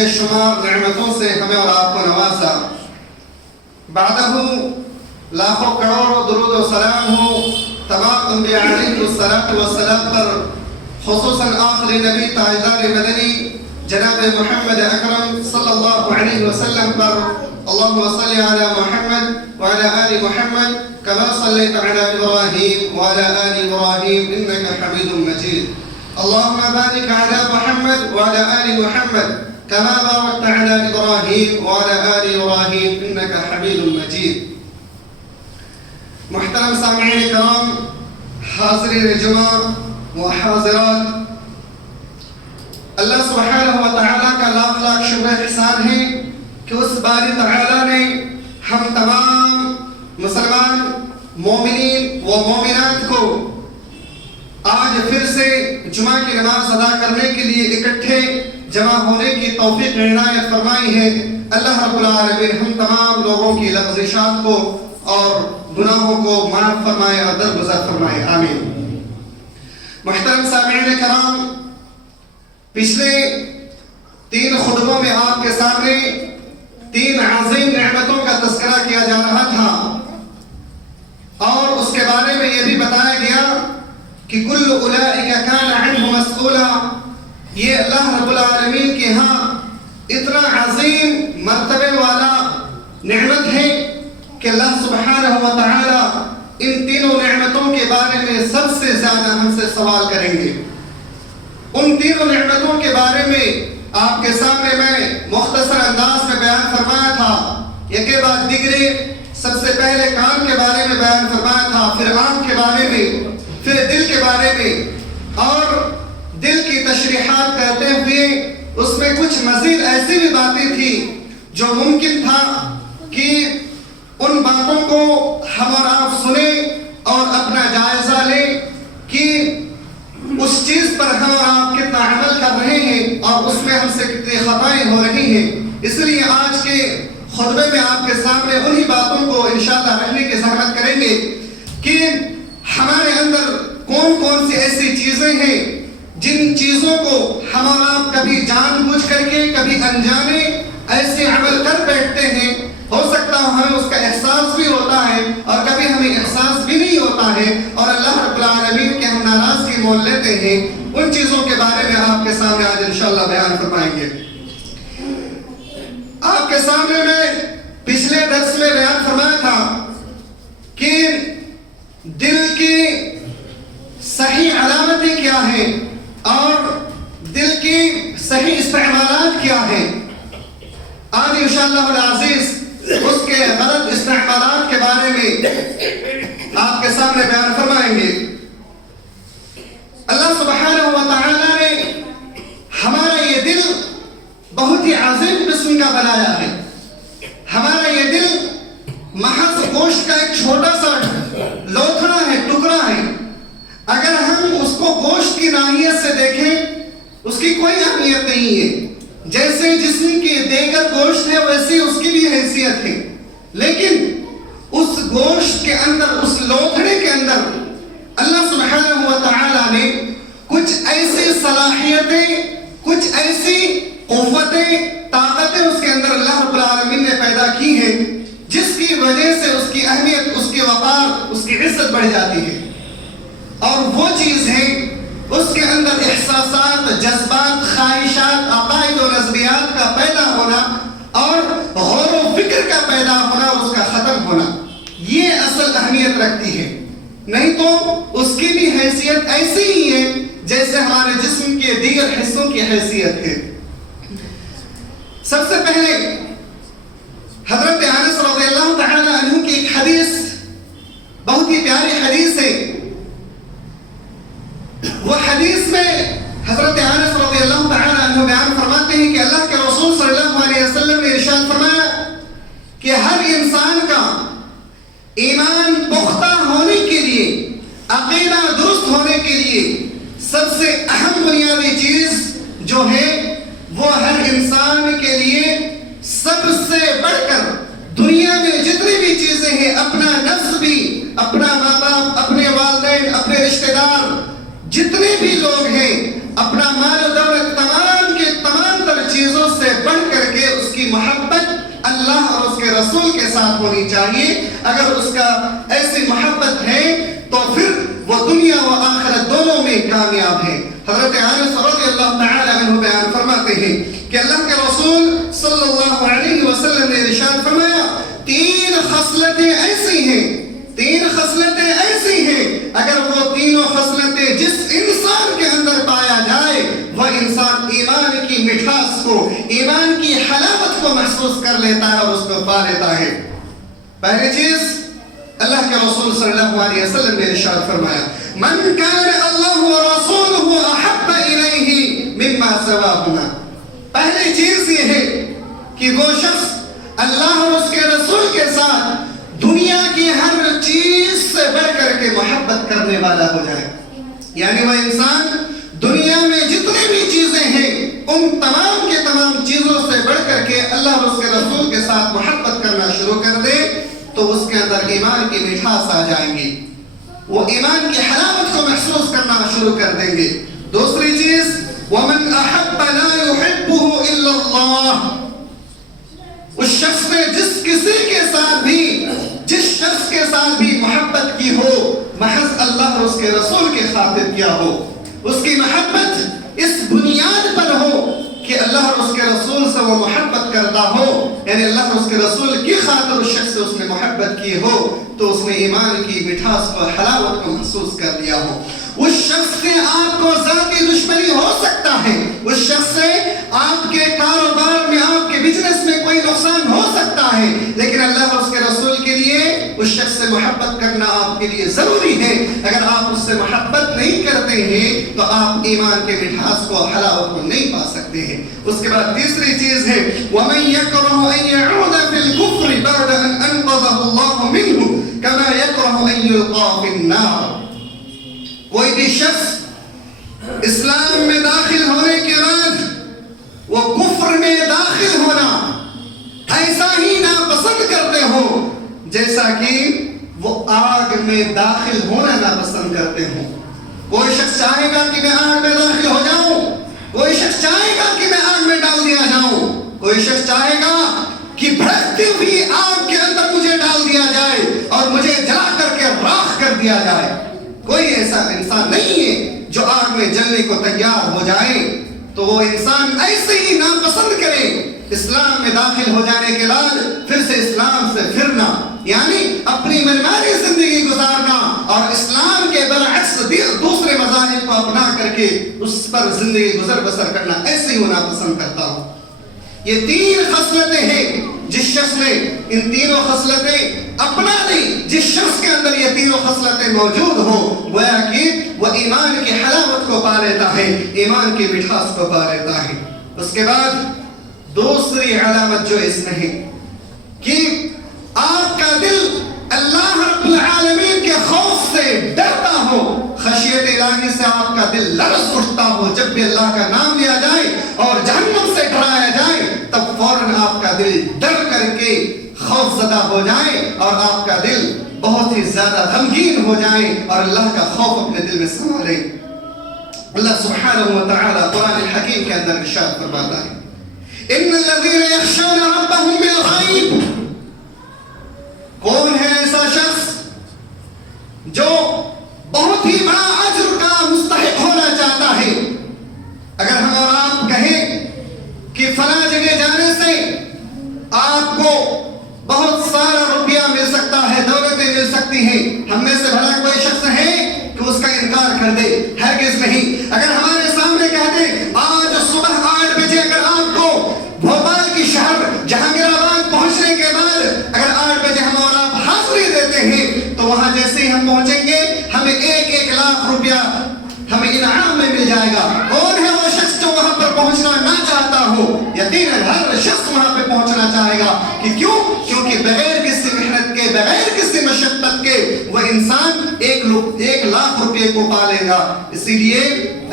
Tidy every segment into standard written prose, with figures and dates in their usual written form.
بے شمار نعمتوں سے ہمیں اور آپ کو نوازا. بعدہ لاکھوں کروڑوں درود و سلام ہو تمام انبیاء علیہ الصلوۃ والسلام پر، خصوصاً آخری نبی تاجدار مدنی جناب محمد اکرم صلی اللہ علیہ وسلم پر. اللهم صل على محمد وعلى آل محمد كما صليت على إبراهيم وعلى آل إبراهيم إنك حميد مجيد. اللهم بارك على محمد وعلى آل محمد كما باركت على إبراهيم وعلى آل إبراهيم إنك حميد مجيد. محترم سامعین کرام، حاضرین جمعہ و حاضرات، اللہ سبحانہ و تعالیٰ کا لاکھ لاکھ شکر احسان ہے کہ اس باری تعالیٰ نے ہم تمام مسلمان مومنین و مومنات کو آج پھر سے جمعہ کی نماز ادا کرنے کے لیے اکٹھے جمع ہونے کی توفیق عنایت فرمائی ہے. اللہ رب العالمین ہم تمام لوگوں کی لغزشات کو اور گناہوں کو معاف فرمائے اور درگزر فرمائے، آمین. محترم سامعین کرام، پچھلے 3 خطبوں میں آپ کے سامنے 3 عظیم نعمتوں کا تذکرہ کیا جا رہا تھا اور اس کے بارے میں یہ بھی بتایا گیا کہ کل اولئک کان عنہ مسئولا. یہ اللہ رب العالمین کے ہاں اتنا عظیم مرتبے والا نعمت ہے کہ اللہ سبحانہ و تعالی ان تینوں نعمتوں کے بارے میں سب سے زیادہ ہم سے سوال کریں گے. ان تینوں نعمتوں کے بارے میں آپ کے سامنے میں مختصر انداز میں بیان فرمایا تھا. ایک کے بعد دیگرے، سب سے پہلے کان کے بارے میں بیان فرمایا تھا، پھر آنکھ کے بارے میں، پھر دل کے بارے میں، اور دل کی تشریحات کرتے ہوئے اس میں کچھ مزید ایسی بھی باتیں تھی جو ممکن تھا کہ ان باتوں کو ہم اور آپ سنیں اور اپنا جائزہ لیں کہ اس چیز پر ہم اور آپ کتنا عمل کر رہے ہیں اور اس میں ہم سے کتنی خطائیں ہو رہی ہیں. اس لیے آج کے خطبے میں آپ کے سامنے انہی باتوں کو انشاءاللہ رکھنے کی زحمت کریں گے کہ ہمارے اندر کون کون سی ایسی چیزیں ہیں جن چیزوں کو ہم اور آپ کبھی جان بوجھ کر کے کبھی انجانے ایسے عمل کر بیٹھتے ہیں. ہو سکتا ہے ہمیں اس کا احساس بھی ہوتا ہے اور کبھی ہمیں احساس بھی نہیں ہوتا ہے اور اللہ رب العالمین کے ہم ناراضگی مول لیتے ہیں. ان چیزوں کے بارے میں آپ کے سامنے آج انشاءاللہ بیان فرمائیں گے. آپ کے سامنے میں پچھلے درس میں بیان فرمایا تھا کہ دل کی صحیح علامتیں کیا ہیں اور دل کی صحیح استعمالات کیا ہیں. آج انشاءاللہ العزیز اس کے غلط استعمالات کے بارے میں آپ کے سامنے بیان فرمائیں گے. اللہ سبحانہ و تعالی نے ہمارا یہ دل بہت ہی عظیم قسم کا بنایا ہے. ہمارا یہ دل محض گوشت کا ایک چھوٹا سا لوتھڑا ہے، ٹکڑا ہے. اگر ہم اس کو گوشت کی ناحیت سے دیکھیں اس کی کوئی اہمیت نہیں ہے. جیسے جسم کی دیگر گوشت ہے ویسی اس کی بھی حیثیت ہے، لیکن اس گوشت کے اندر، اس لوتھڑے کے اندر اللہ سبحانہ و تعالی نے کچھ ایسی صلاحیتیں، کچھ ایسی قوتیں، طاقتیں اس کے اندر اللہ رب العالمین نے پیدا کی ہیں جس کی وجہ سے اس کی اہمیت، اس کی وقار، اس کی عزت بڑھ جاتی ہے. اور وہ چیز ہے اس کے اندر احساسات، جذبات، خواہشات، عقائد و نظریات کا پیدا ہونا اور غور و فکر کا پیدا ہونا، اس کا ختم ہونا، یہ اصل اہمیت رکھتی ہے. نہیں تو اس کی بھی حیثیت ایسی ہی ہے جیسے ہمارے جسم کے دیگر حصوں کی حیثیت ہے. سب سے پہلے حضرت انس رضی اللہ تعالی عنہ کی ایک حدیث، بہت ہی پیاری حدیث ہے. وہ حدیث میں حضرت انس رضی اللہ تعالی عنہ بیان فرماتے ہیں کہ اللہ کے رسول صلی اللہ علیہ وسلم نے ارشاد فرمایا کہ ہر انسان کا ایمان پختہ ہونے کے لیے، عقیدہ درست ہونے کے لیے سب سے اہم بنیادی چیز جو ہے وہ ہر انسان کے لیے سب سے بڑھ کر دنیا میں جتنی بھی چیزیں ہیں، اپنا نفس بھی، اپنا ماں باپ، اپنے والدین، اپنے رشتہ دار، جتنے بھی لوگ ہیں، اپنا مال و دولت تمام کے تمام تر چیزوں سے بڑھ کر کے اس کی محبت اللہ اور اس کے رسول کے ساتھ ہونی چاہیے. اگر اس کا ایسی محبت ہے تو پھر وہ دنیا و آخرت دونوں میں کامیاب ہے. حضرت انس رضی اللہ تعالی عنہ بیان فرماتے ہیں کہ اللہ کے رسول صلی اللہ علیہ وسلم نے ارشاد فرمایا 3 خصلتیں ایسی ہیں اگر وہ تینوں خصلتیں جس انسان کے اندر پایا جائے وہ انسان ایمان کی مٹھاس کو ایمان کی حلاوت کو محسوس کر لیتا ہے اور اس کو پا لیتا ہے. پہلی چیز اللہ کے رسول صلی اللہ علیہ وسلم نے ارشاد فرمایا من کان اللہ ورسولہ احب الیہ مما سواہما. پہلی چیز یہ ہے کہ وہ شخص اللہ اور اس کے رسول کے ساتھ دنیا کی ہر چیز سے بڑھ کر کے محبت کرنے والا ہو جائے. یعنی وہ انسان دنیا میں جتنی بھی چیزیں ہیں ان تمام کے تمام چیزوں سے بڑھ کر کے اللہ اور اس کے رسول کے ساتھ محبت کرنا شروع کر دے تو اس کے اندر ایمان کی مٹھاس آ جائیں گی, وہ ایمان کی حلاوت کو محسوس کرنا شروع کر دیں گے. دوسری چیز وَمَنْ أَحَبَّ لَا يُحِبُّهُ إِلَّا اللَّهُ. اس شخص نے جس شخص کے ساتھ بھی محبت کی ہو محض اللہ اور اس کے رسول کے خاطر کیا ہو, اس کی محبت اس بنیاد پر ہو کہ اللہ اور اس کے رسول سے وہ محبت کرتا ہو, یعنی اللہ اور اس کے رسول کی خاطر اس شخص سے اس نے محبت کی ہو تو اس نے ایمان کی مٹھاس کو حلاوت کو محسوس کر لیا ہو. اس شخص سے آپ کو ذاتی دشمنی ہو سکتا ہے, اس شخص سے آپ کے کاروبار میں آپ کے بزنس میں کوئی نقصان ہو سکتا ہے, لیکن اللہ اور اس کے رسول کے لیے اس شخص سے محبت کرنا آپ کے لیے ضروری ہے. اگر آپ اس سے محبت نہیں کرتے ہیں تو آپ ایمان کے مٹھاس کو حلاوت کو نہیں پا سکتے ہیں. اس کے بعد تیسری چیز ہے وَمَن يَكْرَهُ أَن يَعُودَ فِي الْكُفْرِ بَعْدَ أَنْ أَنْقَذَهُ اللَّهُ مِنْهُ كَمَا يَكْرَهُ أَن يُلْقَىٰ فِي النَّارِ. کوئی بھی شخص اسلام میں داخل ہونے کے بعد وہ کفر میں داخل ہونا ایسا ہی ناپسند کرتے ہو جیسا کہ وہ آگ میں داخل ہونا ناپسند کرتے ہو. کوئی شخص چاہے گا کہ میں آگ میں داخل ہو جاؤں, کوئی شخص چاہے گا کہ میں آگ میں ڈال دیا جاؤں, کوئی شخص چاہے گا کہ بھڑکتی ہوئی آگ کے اندر مجھے ڈال دیا جائے اور مجھے جلا کر کے راکھ کر دیا جائے. کوئی ایسا انسان نہیں ہے جو آگ میں جلنے کو تیار ہو جائے. تو وہ انسان ایسے ہی ناپسند کرے اسلام میں داخل ہو جانے کے بعد پھر سے اسلام سے پھرنا, یعنی اپنی منمانی زندگی گزارنا اور اسلام کے برعکس دوسرے مذاہب کو اپنا کر کے اس پر زندگی گزر بسر کرنا, ایسے ہی وہ ناپسند کرتا ہوں. یہ 3 خصلتیں ہیں. جس شخص نے ان تینوں خصلتیں اپنا لی, جس شخص کے اندر یہ تینوں خصلتیں موجود ہوں گویا کہ وہ ایمان کی حلاوت کو پا لیتا ہے, ایمان کی مٹھاس کو پا لیتا ہے. اس کے بعد دوسری علامت جو اس میں ہے کہ آپ کا دل اللہ رب العالمین کے خوف سے ڈرتا ہو, خشیت الہی سے آپ کا دل لرز اٹھتا ہو. جب بھی اللہ کا نام لیا جائے اور جہنم سے ڈرایا جائے تب فوراً آپ کا دل ڈر کر کے خوف زدہ ہو جائے اور آپ کا دل بہت ہی زیادہ غمگین ہو جائے اور اللہ کا خوف اپنے دل میں سما لے. اللہ سبحانہ و تعالی قرآن الحکیم کے اندر ارشاد فرماتا ہے ان الذین یخشون ربهم بالغیب. کون ہے ایسا شخص جو بہت ہی بڑا اجر کا مستحق ہونا چاہتا ہے؟ اگر ہم اور آپ کہیں کہ فلاں جگہ جانے سے آپ کو بہت سارا روپیہ مل سکتا ہے, دولتیں مل سکتی ہیں, ہم میں سے بھلا کوئی شخص ہے کہ اس کا انکار کر دے؟ ہرگز نہیں. اگر ہمارے سامنے کہہ دے آج صبح 8 بجے اگر آپ کو بھوپال کی شہر جہانگیر آباد پہنچنے کے بعد اگر 8 بجے ہم اور آپ حاضری دیتے ہیں تو وہاں جیسے ہی ہم پہنچیں گے ہمیں 1 لاکھ روپیہ ہمیں انعام میں مل جائے گا. کون ہے وہ شخص جو وہاں پر پہنچنا نہ چاہتا ہو؟ یقیناً ہر شخص وہاں پہ پہنچنا چاہے گا. کہ کیوں؟ کیونکہ بغیر کسی محنت کے, بغیر کسی مشقت کے وہ انسان 1 لاکھ روپے کو پالے گا. اسی لیے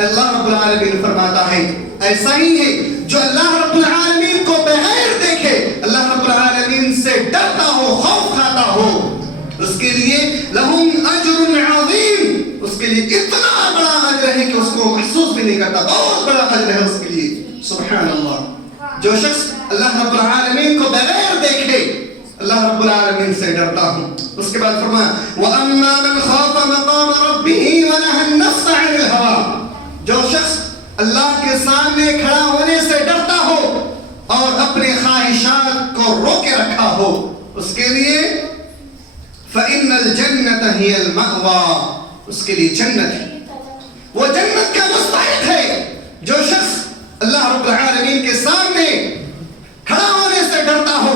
اللہ رب العالمین فرماتا ہے ایسا ہی ہے جو اللہ رب العالمین کو بغیر دیکھے اللہ رب العالمین سے ڈرتا ہو, خوف کھاتا ہو, اس کے لیے لہم اجر عظیم, اس کے لیے اتنا بڑا اجر ہے کہ اس کو محسوس بھی نہیں کرتا، بہت بڑا اجر ہے اس کے لیے. سبحان اللہ. جو شخص اللہ رب العالمین کو بغیر دیکھے اللہ رب العالمین سے ڈرتا ہوں. اس کے بعد فرمایا وَأَمَّا مَنْ خَافَ مَقَامَ رَبِّهِ وَنَهَى النَّفْسَ عَنِ الْهَوَىٰ. جو شخص اللہ کے سامنے کھڑا ہونے سے ڈرتا ہو اور اپنے خواہشات کو روکے رکھا ہو، اس کے لیے فَإِنَّ الْجَنَّةَ هِيَ الْمَأْوَىٰ. اس کے لیے جنت ہے، وہ جنت کا مستحق ہے. جو شخص اللہ رب العالمین کے سامنے کھڑا ہونے سے ڈرتا ہو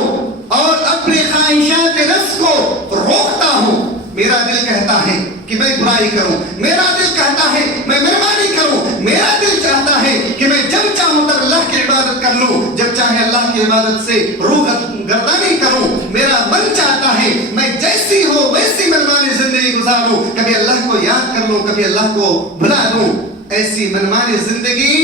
اور اپنے خواہشات نفس کو روکتا ہو. میرا دل کہتا ہے کہ میں برائی کروں، میرا دل کہتا ہے میں مہربانی کروں، میرا دل چاہتا ہے کہ میں جب چاہوں تب اللہ کی عبادت کر لوں، جب چاہے اللہ کی عبادت سے روح گردانی کروں. میرا من چاہتا ہے میں جیسی ہو ویسی منمانی زندگی گزاروں، کبھی اللہ کو یاد کر لوں، کبھی اللہ کو بھلا دوں. ایسی منمانی زندگی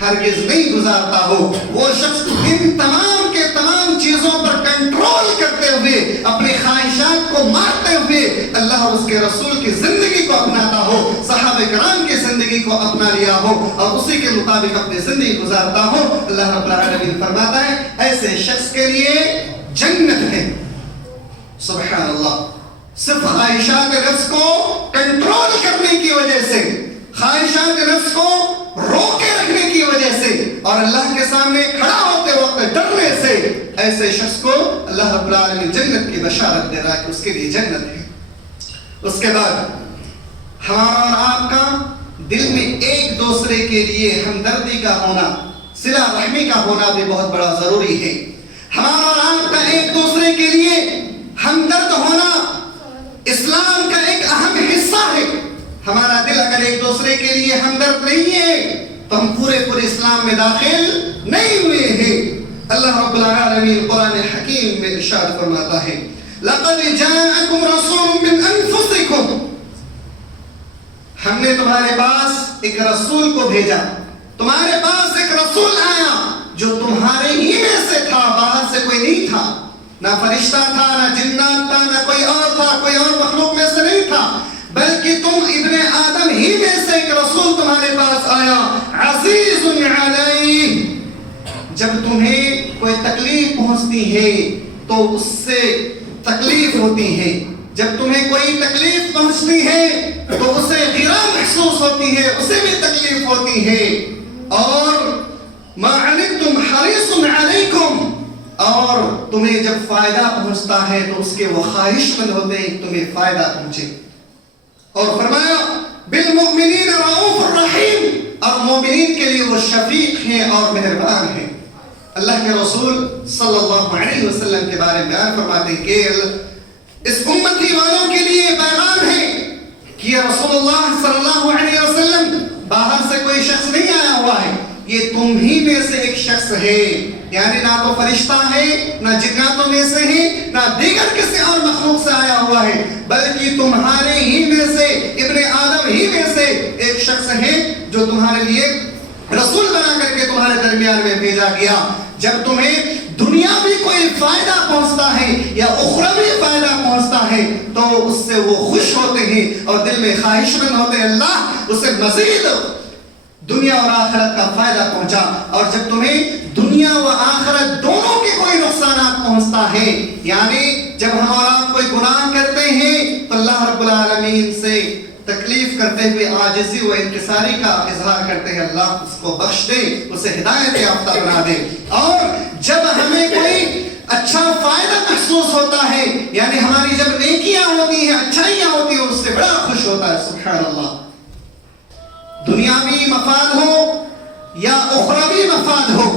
ہرگز نہیں گزارتا ہو. وہ شخص ان تمام کے تمام چیزوں پر کنٹرول کرتے ہوئے، اپنی خواہشات کو مارتے ہوئے اللہ اور اس کے رسول کی زندگی کو اپناتا ہو، صحابہ کرام کی زندگی کو اپنا لیا ہو اور اسی کے مطابق اپنی زندگی گزارتا ہو. اللہ رب العالمین فرماتا ہے ایسے شخص کے لیے جنت ہے. سبحان اللہ. صرف خواہشات نفس کو کنٹرول کرنے کی وجہ سے، خواہشات نفس کو روکے رکھنے کی وجہ سے اور اللہ کے سامنے کھڑا ہوتے وقت ڈرنے سے ایسے شخص کو اللہ رب العالمین جنت کی بشارت دے رہا ہے کہ اس کے لیے جنت ہے. اس کے بعد ہمارا اور آپ کا دل میں ایک دوسرے کے لیے ہمدردی کا ہونا، صلہ رحمی کا ہونا بھی بہت بڑا ضروری ہے. ہمارا اور آپ کا ایک دوسرے کے لیے ہمدرد ہونا اسلام کا ایک اہم حصہ ہے. ہمارا دل اگر ایک دوسرے کے لیے ہمدرد نہیں ہے تو ہم پورے اسلام میں داخل نہیں ہوئے ہیں. اللہ رب العالمین قرآن حکیم میں ارشاد فرماتا ہے لَقَدْ جَاءَكُمْ رَسُولٌ مِّنْ أَنفُسِكُمْ. ہم نے تمہارے پاس ایک رسول کو بھیجا، تمہارے پاس ایک رسول آیا جو تمہارے ہی میں سے تھا، باہر سے کوئی نہیں تھا، نہ فرشتہ تھا، نہ جنات تھا، نہ کوئی اور تھا، کوئی اور مخلوق میں سے نہیں تھا، بلکہ تم ابن آدم ہی میں سے ایک رسول تمہارے پاس آیا. عزیز علیہ. جب تمہیں کوئی تکلیف پہنچتی ہے تو اس سے تکلیف ہوتی ہے، جب تمہیں کوئی تکلیف پہنچتی ہے تو اسے غیرہ محسوس ہوتی ہے، اسے بھی تکلیف ہوتی ہے. اور ما عنتم حریص علیکم. اور تمہیں جب فائدہ پہنچتا ہے تو اس کے وہ خواہش مند ہوتے ہیں تمہیں فائدہ پہنچے. اور فرمایا بالمؤمنین رؤوف الرحیم. اور مومنین کے لیے وہ شفیق ہیں اور مہربان ہیں. اللہ کے رسول صلی اللہ علیہ وسلم کے بارے میں بیان فرماتے ہیں کہ اس امتی والوں کے لیے پیغام ہے کہ رسول اللہ صلی اللہ علیہ وسلم باہر سے کوئی شخص نہیں آیا ہوا ہے، یہ تم ہی میں سے ایک شخص ہے. یعنی نہ تو فرشتہ ہے، نہ جناتوں میں سے ہے، نہ دیگر کسی اور مخلوق سے آیا ہوا ہے، بلکہ تمہارے ہی میں سے ابن آدم ہی میں سے ایک شخص ہے جو تمہارے لیے رسول بنا کر کے تمہارے درمیان میں بھیجا گیا. جب تمہیں دنیاوی کوئی فائدہ پہنچتا ہے یا اخروی فائدہ پہنچتا ہے تو اس سے وہ خوش ہوتے ہیں اور دل میں خواہش مند ہوتے ہیں اللہ اسے مزید دنیا اور آخرت کا فائدہ پہنچا. اور جب تمہیں دنیا و آخرت دونوں کے کوئی نقصانات پہنچتا ہے، یعنی جب ہم اور آپ کوئی گناہ کرتے ہیں تو اللہ رب العالمین سے تکلیف کرتے ہوئے عاجزی و انکساری کا اظہار کرتے ہیں اللہ اس کو بخش دے، اسے ہدایت یافتہ بنا دے. اور جب ہمیں کوئی اچھا فائدہ محسوس ہوتا ہے، یعنی ہماری جب نیکیاں ہوتی ہیں، اچھائیاں ہوتی ہیں، اس سے بڑا خوش ہوتا ہے. سبحان اللہ. دنیاوی مفاد ہو یا اخروی مفاد ہو،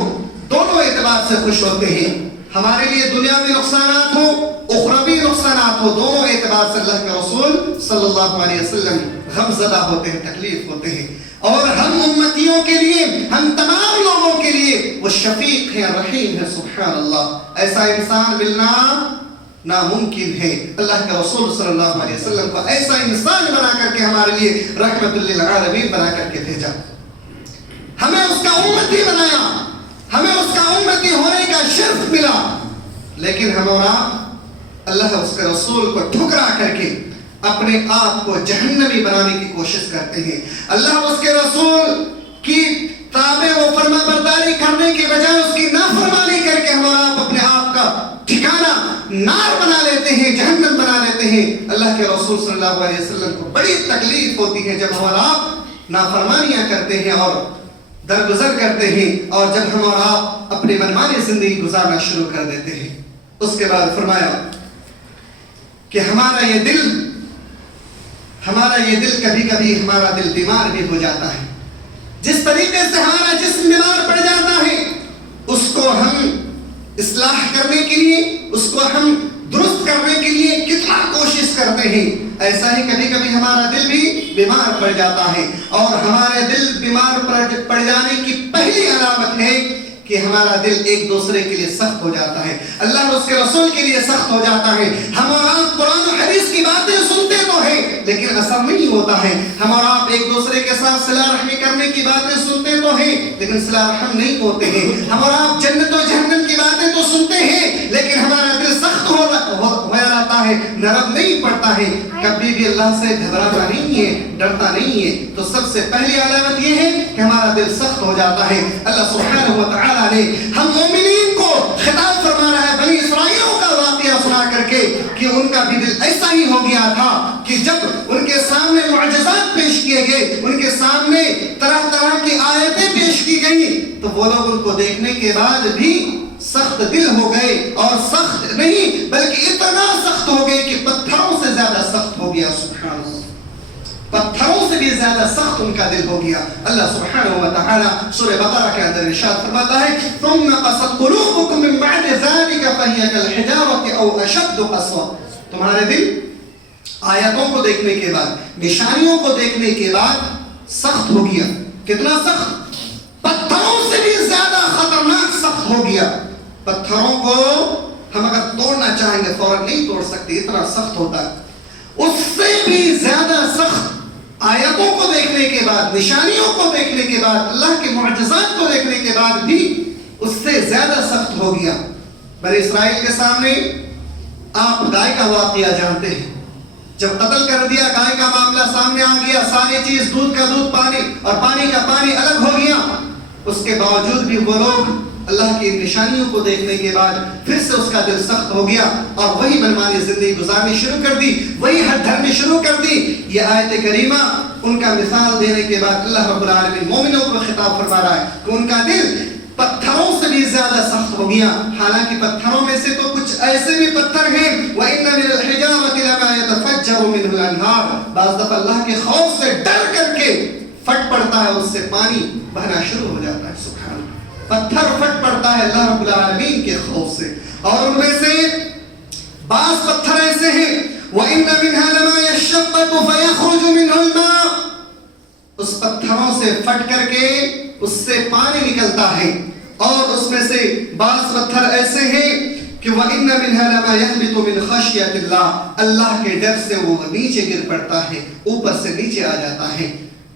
دونوں اعتبار سے خوش ہوتے ہیں. ہمارے لیے دنیاوی نقصانات ہو، اخروی نقصانات ہو، دونوں اعتبار سے اللہ کے رسول صلی اللہ علیہ وسلم غم زدہ ہوتے ہیں، تکلیف ہوتے ہیں. اور ہم امتیوں کے لیے، ہم تمام لوگوں کے لیے وہ شفیق ہیں، رحیم ہیں. سبحان اللہ. ایسا انسان ملنا ناممکن ہے. اللہ کے رسول صلی اللہ علیہ وسلم کو ایسا انسان بنا کر کے ہمارے لیے رحمت للعالمین بنا کر کے بھیجا، ہمیں اس کا امتی بنایا، ہمیں اس کا امتی ہونے کا شرف ملا. لیکن ہم اور آپ اللہ اس کے رسول کو ٹھکرا کر کے اپنے آپ کو جہنمی بنانے کی کوشش کرتے ہیں۔ اللہ اس کے رسول کی تابع و فرما برداری کرنے کے بجائے اس کی نافرمانی کر کے ہمارا اپنے آپ کا ٹھکانہ نار بنا لیتے ہیں، جہنم بنا لیتے ہیں۔ اللہ کے رسول صلی اللہ علیہ وسلم کو بڑی تکلیف ہوتی ہے جب ہمارا آپ نافرمانیاں کرتے ہیں اور درگزر کرتے ہیں، اور جب ہم اور آپ اپنی منمانی زندگی گزارنا شروع کر دیتے ہیں۔ اس کے بعد فرمایا کہ ہمارا یہ دل کبھی کبھی ہمارا دل بیمار بھی ہو جاتا ہے۔ جس طریقے سے ہمارا جسم بیمار پڑ جاتا ہے، اس کو ہم اصلاح کرنے کے لیے، اس کو ہم درست کرنے کے لیے کتنا کوشش کرتے ہیں، ایسا ہی کبھی کبھی ہمارا دل بھی بیمار پڑ جاتا ہے۔ اور ہمارے دل بیمار پڑ جانے کی پہلی علامت ہے کہ ہمارا دل ایک دوسرے کے لیے سخت ہو جاتا ہے، اللہ اور اس کے رسول کے لیے سخت ہو جاتا ہے۔ ہم اور آپ قرآن و حدیث کی باتیں سنتے تو ہیں لیکن اثر نہیں ہوتا ہے۔ ہم اور آپ ایک دوسرے کے ساتھ صلح رحمی کرنے کی باتیں سنتے تو ہیں لیکن صلح رحم نہیں ہوتے ہیں۔ ہم اور آپ جنت و جہنم کی باتیں تو سنتے ہیں لیکن ہمارا دل سخت ہو جاتا ہے، نرم نہیں پڑتا ہے، کبھی بھی اللہ سے گھبراتا نہیں ہے، ڈرتا نہیں ہے۔ تو سب سے پہلی علامت یہ ہے کہ ہمارا دل سخت ہو جاتا ہے۔ اللہ سبحانہ و تعالی نے ہم مومنین کو خطاب فرما رہا ہے بنی اسرائیلوں کا واقعہ سنا کر کے کہ ان کا بھی دل ایسا ہی ہو گیا تھا کہ جب ان کے سامنے معجزات پیش کیے گئے، ان کے سامنے طرح طرح کی آیتیں پیش کی گئی، تو وہ لوگ ان کو دیکھنے کے بعد بھی سخت دل ہو گئے، اور سخت نہیں بلکہ اتنا سخت ہو گئے کہ پتھروں سے زیادہ سخت ہو گیا۔ سبحان اللہ، پتھروں سے بھی زیادہ سخت ان کا دل ہو گیا۔ اللہ سبحانہ و تعالی سورہ بقرہ کے اندر ارشاد فرماتا ہے ثم قست قلوبكم من بعد ذلك فهي كالحجارة او اشد قسوة، تمہارے دل آیتوں کو دیکھنے کے بعد، نشانیوں کو دیکھنے کے بعد سخت ہو گیا۔ کتنا سخت؟ پتھروں سے بھی زیادہ خطرناک سخت ہو گیا۔ پتھروں کو ہم اگر توڑنا چاہیں گے فوراً نہیں توڑ سکتے، اتنا سخت ہوتا ہے۔ اس سے بھی زیادہ سخت آیتوں کو دیکھنے کے بعد، نشانیوں کو دیکھنے کے بعد، اللہ کے معجزات کو دیکھنے کے بعد بھی اس سے زیادہ سخت ہو گیا۔ بنی اسرائیل کے سامنے آپ گائے کا واقعہ جانتے ہیں، جب قتل کر دیا گائے کا معاملہ سامنے آ گیا، ساری چیز دودھ کا دودھ پانی اور پانی کا پانی الگ ہو گیا، اس کے باوجود بھی وہ لوگ اللہ کی نشانیوں کو دیکھنے کے بعد پھر سے اس کا دل سخت ہو گیا اور وہی منمانی زندگی گزارنی شروع کر دی، وہی حد دھرنی شروع کر دی۔ یہ آیت کریمہ ان کا مثال دینے کے بعد اللہ رب العالمین مومنوں کو خطاب فرما رہا ہے کہ ان کا دل پتھروں سے بھی زیادہ سخت ہو گیا۔ حالانکہ پتھروں میں سے تو کچھ ایسے بھی پتھر ہیں وَإِنَّ مِنَ الْحِجَارَةِ لَمَا يَتَفَجَّرُ مِنْهُ الْأَنْهَارُ، بعض دفعہ اللہ کے خوف سے ڈر کر کے پھٹ پڑتا ہے، اس سے پانی بہنا شروع ہو جاتا ہے۔ سبحان اللہ، پتھر پھٹ پڑتا ہے اللہ رب العالمین کے خوف سے۔ اور ان میں سے بعض پتھر ایسے ہیں وَإِنَّ مِنْهَا لَمَا يَشَّقَّقُ فَيَخْرُجُ مِنْهُ الْمَاءُ، اس پتھروں سے پھٹ کر کے اس سے پانی نکلتا ہے۔ اور اس میں سے بعض پتھر ایسے ہیں کہ وَإِنَّ مِنْهَا لَمَا يَهْبِطُ مِنْ خَشْيَةِ اللَّهِ، اللہ کے ڈر سے وہ نیچے گر پڑتا ہے، اوپر سے نیچے آ جاتا ہے۔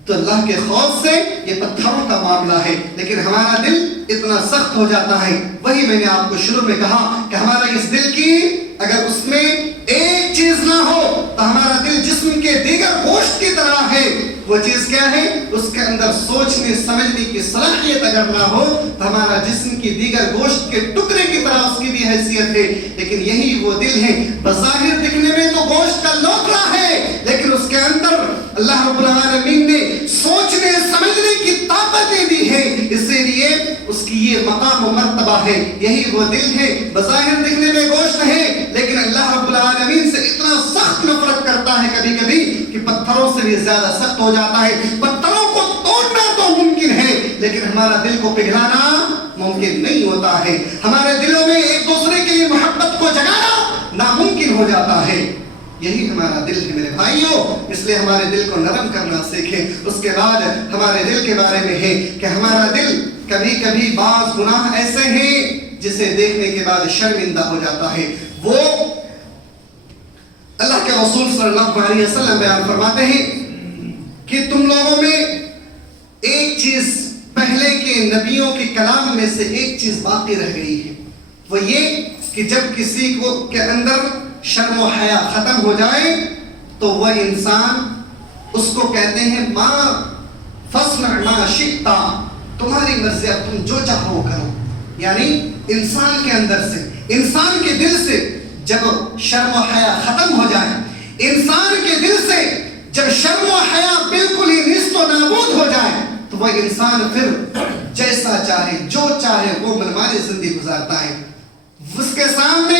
تو اللہ کے خوف سے یہ پتھروں کا معاملہ ہے، لیکن ہمارا دل اتنا سخت ہو جاتا ہے۔ وہی میں نے آپ کو شروع میں کہا کہ ہمارا اس دل کی اگر اس میں ایک چیز نہ ہو تو ہمارا دل جسم کے دیگر گوشت کی طرح ہے۔ وہ چیز کیا ہے؟ اس کے اندر سوچنے سمجھنے کی صلاحیت اگر نہ ہو تو ہمارا جسم کی دیگر گوشت کے ٹکڑے کی طرح اس کی بھی حیثیت ہے۔ لیکن یہی وہ دل ہے، بظاہر دکھنے میں تو گوشت کا لوتھڑا ہے لیکن اس کے اندر اللہ رب العالمین نے سوچنے سمجھنے کی طاقتیں دی ہے، اسی لیے اس کی یہ مقام و مرتبہ ہے۔ یہی وہ دل ہے، بظاہر دکھنے میں گوشت ہے لیکن اللہ رب العالمین سے اتنا سخت نفرت کرتا ہے کبھی کبھی کہ پتھروں سے بھی زیادہ سخت ہو جاتا ہے۔ پتھروں کو توڑنا تو ممکن ہے لیکن ہمارا دل کو پگھلانا ممکن نہیں ہوتا ہے۔ ہمارے دلوں میں ایک دوسرے کے لیے محبت کو جگانا ناممکن ہو جاتا ہے۔ یہی ہمارا دل ہے میرے بھائیوں، اس لیے ہمارے دل کو نرم کرنا سیکھیں۔ اس کے بعد ہمارے دل کے بارے میں ہے کہ ہمارا دل کبھی کبھی بعض گناہ ایسے ہیں جسے دیکھنے کے بعد شرمندہ ہو جاتا ہے۔ وہ اللہ کے رسول صلی اللہ علیہ وسلم بیان فرماتے ہیں کہ تم لوگوں میں ایک چیز پہلے کے نبیوں کے کلام میں سے ایک چیز باقی رہ گئی ہے، وہ یہ کہ جب کسی کو کے اندر شرم و حیا ختم ہو جائے تو وہ انسان اس کو کہتے ہیں ماں فصنع ما شئتا، تمہاری مرضی، اب تم جو چاہو کرو. یعنی انسان کے اندر سے، انسان کے دل سے جب شرم و حیا ختم ہو جائے، انسان کے دل سے جب شرم و حیا بالکل ہی نیست و نابود ہو جائے، تو وہ انسان پھر جیسا چاہے جو چاہے وہ منمانی زندگی گزارتا ہے. اس کے سامنے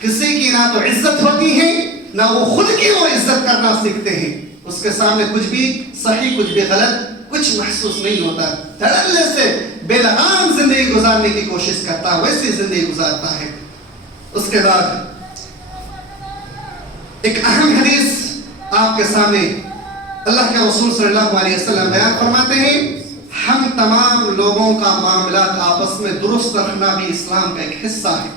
کسی کی نہ تو عزت ہوتی ہے، نہ وہ خود کی وہ عزت کرنا سیکھتے ہیں. اس کے سامنے کچھ بھی صحیح کچھ بھی غلط کچھ محسوس نہیں ہوتا. دھڑلے سے بے لگام زندگی گزارنے کی کوشش کرتا ہے، ویسی زندگی گزارتا ہے. اس کے بعد ایک اہم حدیث آپ کے سامنے اللہ کے رسول صلی اللہ علیہ وسلم بیان فرماتے ہیں، ہم تمام لوگوں کا معاملات آپس میں درست رکھنا بھی اسلام کا ایک حصہ ہے.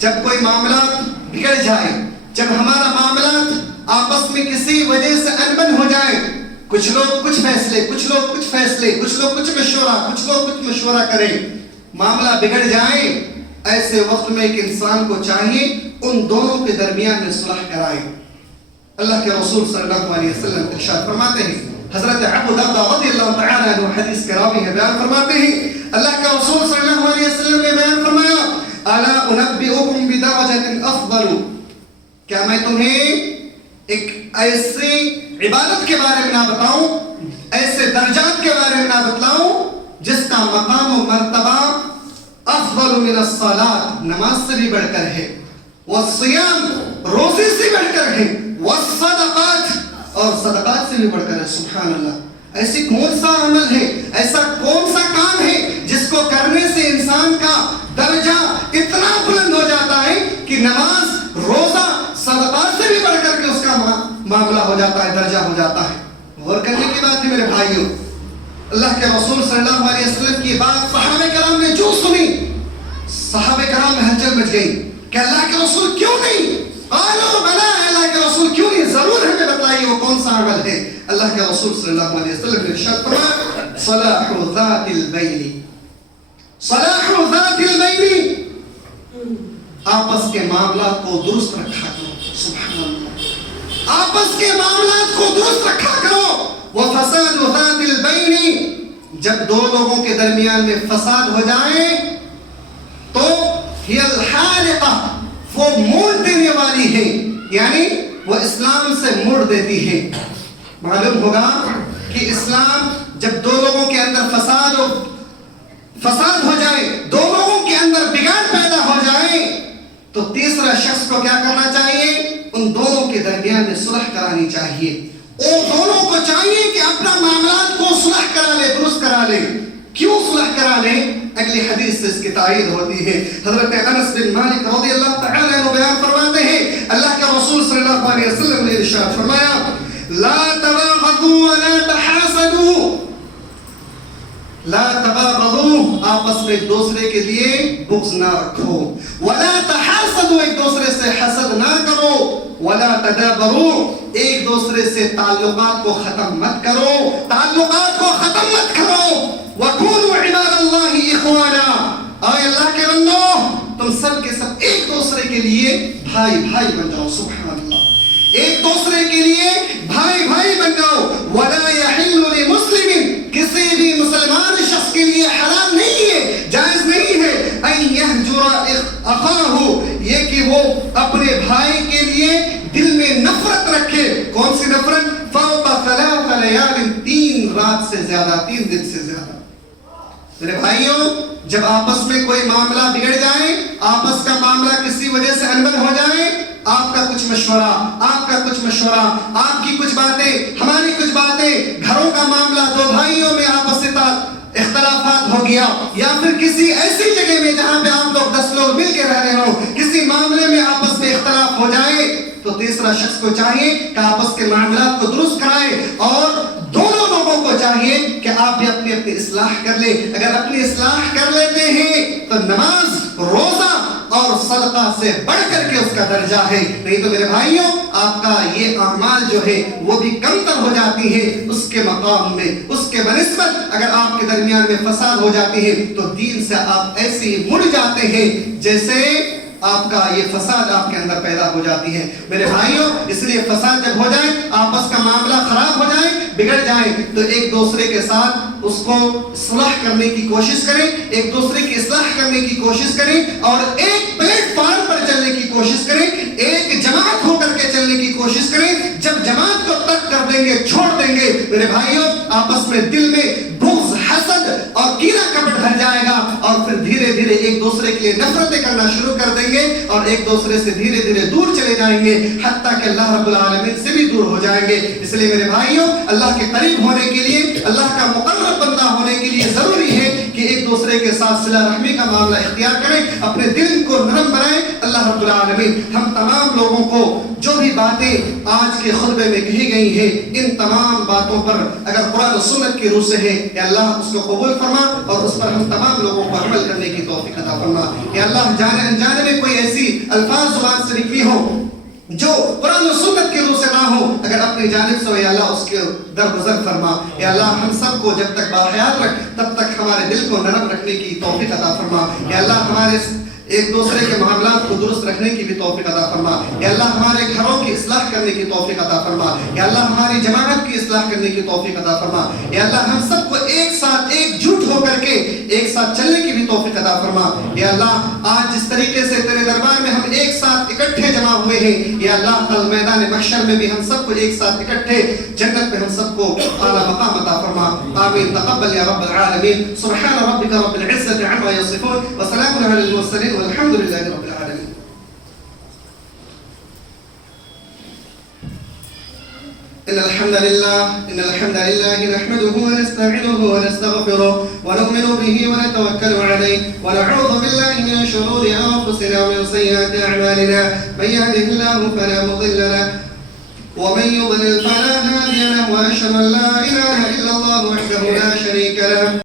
جب کوئی معاملات بگڑ جائے، جب ہمارا معاملات آپس میں کسی وجہ سے انبن ہو جائے، کچھ لوگ کچھ فیصلے، کچھ لوگ کچھ فیصلے، کچھ لوگ کچھ مشورہ، کچھ لوگ کچھ مشورہ کریں، معاملہ بگڑ جائے، ایسے وقت میں ایک انسان کو چاہیے ان دونوں کے درمیان میں صلح کرائے. اللہ کے رسول صلی اللہ علیہ وسلم ارشاد فرماتے ہیں، حضرت ابو درداء رضی اللہ تعالی عنہ حدیث کے راوی ہیں، بیان فرماتے ہیں اللہ کے رسول صلی اللہ علیہ وسلم نے بیان فرمایا، الا انبئکم بدرجۃ افضل، کیا میں تمہیں ایک ایسی عبادت کے بارے میں نہ بتاؤں، ایسے درجات کے بارے میں نہ بتلاؤں جس کا مقام و مرتبہ افضل من الصلاۃ، نماز سے بھی بڑھ کر ہے، والصیام، روزے سے بڑھ کر ہے، والصدقات، اور صدقات سے بھی بڑھ کر ہے. سبحان اللہ، ایسی کون سا عمل ہے، ایسا کون سا کام ہے جس کو کرنے سے انسان کا درجہ اتنا بلند ہو جاتا ہے کہ نماز، روزہ، صدقات سے بھی بڑھ کر کے اس کا معاملہ ہو جاتا ہے، درجہ ہو جاتا ہے. غور کرنے کی بات ہے میرے بھائیوں. اللہ کے رسول صلی اللہ علیہ وسلم کی بات صحابہ کرام نے جو سنی، صحابہ کرام میں ہلچل مچ گئی کہ اللہ کے رسول کیوں نہیں؟ قالوا بلا، اللہ کے رسول کیوں نہیں، ضرور ہمیں بتائیے وہ کون سا عمل ہے. اللہ کے رسول صلی اللہ علیہ وسلم نے ارشاد فرمایا، صلاح ذات البین، صلاح ذات البین، آپس کے معاملات کو درست رکھا کرو. سبحان اللہ، آپس کے معاملات کو درست رکھا کرو. وفساد ذات البین، جب دو لوگوں کے درمیان میں فساد ہو جائے تو ہی الحالقہ، وہ موڑ دینے والی ہے، یعنی وہ اسلام سے موڑ دیتی ہے. معلوم ہوگا کہ اسلام جب دو لوگوں کے اندر فساد ہو جائے، دو لوگوں کے اندر بگاڑ پیدا ہو جائے، تو تیسرا شخص کو کیا کرنا چاہیے؟ ان دونوں کے درمیان میں صلح کرانی چاہیے. ان دونوں کو چاہیے کہ اپنا معاملات کو صلح کرا لے، درست کرا لے. کیوں صلح کرا لے؟ اگلی حدیث سے اس کی تائید ہوتی ہے. حضرت انس بن مالک رضی اللہ تعالی عنہ بیان فرماتے ہیں، اللہ کے رسول صلی اللہ علیہ وسلم نے ارشاد فرمایا، لا تباغضوا ولا تحاسدوا، لا تباغضوا، آپس میں ایک دوسرے کے لیے بغض نہ رکھو، ولا تحاسدوا، ایک دوسرے سے حسد نہ کرو، ولا تدابروا، ایک دوسرے سے تعلقات کو ختم مت کرو، تعلقات کو ختم مت کرو. وَكُونُوا عِبَادَ اللَّهِ إِخْوَانًا، اے اللہ کے بندو تم سب کے سب ایک دوسرے کے لیے بھائی بھائی بن جاؤ. سبحان اللہ، ایک دوسرے کے لیے بھائی بھائی بن جاؤ. وَلَا يَحِلُّ لِمُسْلِمٍ، کسی بھی مسلمان شخص کے لیے حلال نہیں ہے، جائز نہیں ہے، أَن يَهْجُرَ أَخَاهُ، یہ کہ وہ اپنے بھائی کے لیے دل میں نفرت رکھے. کون سی نفرت؟ فَوْقَ ثَلَاثَ لَيَالٍ، 3 رات سے زیادہ، 3 دن سے زیادہ. میرے بھائیوں، جب آپس میں کوئی معاملہ بگڑ جائے، آپس کا معاملہ کسی وجہ سے انبن ہو جائے، آپ کا کچھ مشورہ، آپ کا کچھ مشورہ، آپ کی کچھ باتیں، ہماری کچھ باتیں، گھروں کا معاملہ، دو بھائیوں میں آپس سے اختلافات ہو گیا، یا پھر کسی ایسی جگہ میں جہاں پہ آپ لوگ 10 لوگ مل کے رہ رہے ہو، کسی معاملے میں آپس میں اختلاف ہو جائے، تو تیسرا شخص کو چاہیے کہ آپس کے معاملات کو درست کرائے، اور دونوں لوگوں کو چاہیے کہ آپ بھی اپنی اپنی اصلاح کر لیں. اگر اپنی اصلاح کر لیتے ہیں تو نماز، روزہ اور صدقہ سے بڑھ کر کے اس کا درجہ ہے. نہیں تو میرے بھائیوں، آپ کا یہ اعمال جو ہے وہ بھی کمتر ہو جاتی ہے اس کے مقام میں، اس کے بنسبت. اگر آپ کے درمیان میں فساد ہو جاتی ہے تو دین سے آپ ایسے ہی مڑ جاتے ہیں جیسے آپ کا یہ فساد آپ کے اندر پیدا ہو جاتی ہے. میرے بھائیوں اس لیے فساد جب ہو جائے, آپس کا معاملہ خراب ہو جائے, بگڑ جائے, تو ایک دوسرے کے ساتھ اس کو صلح کرنے کی کوشش کریں, ایک دوسرے کی اصلاح کرنے کی کوشش کریں, اور ایک پلیٹ فارم پر چلنے کی کوشش کریں, ایک جماعت ہو کر کے چلنے کی کوشش کریں. جب جماعت کو ترک کر دیں گے, چھوڑ دیں گے, میرے بھائیوں آپس میں دل میں بغض, حسد اور کینہ کپٹ بھر جائے گا, اور پھر دھیرے دھیرے ایک دوسرے کے لیے نفرتیں کرنا شروع کر دیں گے, اور ایک دوسرے سے دھیرے دھیرے دور چلے جائیں گے, حتیٰ کہ اللہ رب العالمین سے بھی دور ہو جائیں گے. اس لیے میرے بھائیوں اللہ کے قریب ہونے کے لیے, اللہ کا مقرب بندہ ہونے کے لیے ضروری ہے کہ ایک دوسرے کے ساتھ صلہ رحمی کا معاملہ اختیار کریں, اپنے دل کو نرم بنائیں. اللہ رب العالمین ہم تمام لوگوں کو جو بھی باتیں آج کے خطبے میں کہی گئی ہیں, ان تمام باتوں پر اگر قرآن و سنت کی روح سے ہے, یا اللہ اس کو قبول فرما اور اس پر ہم تمام لوگوں کو عمل کرنے کی توفیق عطا فرما. یا اللہ جانے انجانے میں کوئی ایسی الفاظ زبان سے نکلی ہو جو قرآن و سنت کے روح سے نہ ہو, اگر اپنی جانب سے یا اللہ اس کے درگزر فرما. یا اللہ ہم سب کو جب تک باحیات رکھ تب تک ہمارے دل کو نرم رکھنے کی توفیق عطا فرما. یا اللہ ہمارے ایک دوسرے کے معاملات کو درست رکھنے کی بھی توفیق عطا فرما. یا اللہ ہمارے گھروں کی اصلاح کرنے کی توفیق عطا فرما. یا اللہ ہماری جماعت کی اصلاح کرنے کی توفیق عطا فرما. یا اللہ ہم سب کو ایک ساتھ ایک جھوٹ ہو کر کے ایک ساتھ چلنے کی بھی توفیق عطا فرما. یا اللہ آج جس طریقے سے تیرے دربار میں ہم ایک ساتھ اکٹھے جمع ہوئے ہیں, یا اللہ کل میدان محشر میں بھی ہم سب کو ایک ساتھ اکٹھے جنت میں ہم سب کو اعلیٰ مقام عطا فرما. آمین. تقبل یا رب العالمین. سبحان ربک رب العزة عما یصفون وسلام علی المرسلین والحمد لله رب العالمين. إن الحمد لله نحمده ونستعينه ونستغفره ونؤمن به ونتوكل عليه ونعوذ بالله من شرور أنفسنا ومن سيئات أعمالنا. من يهده الله فلا مضل له ومن يضلل فلا هادي له, وأشهد أن لا إله إلا الله وحده لا شريك له.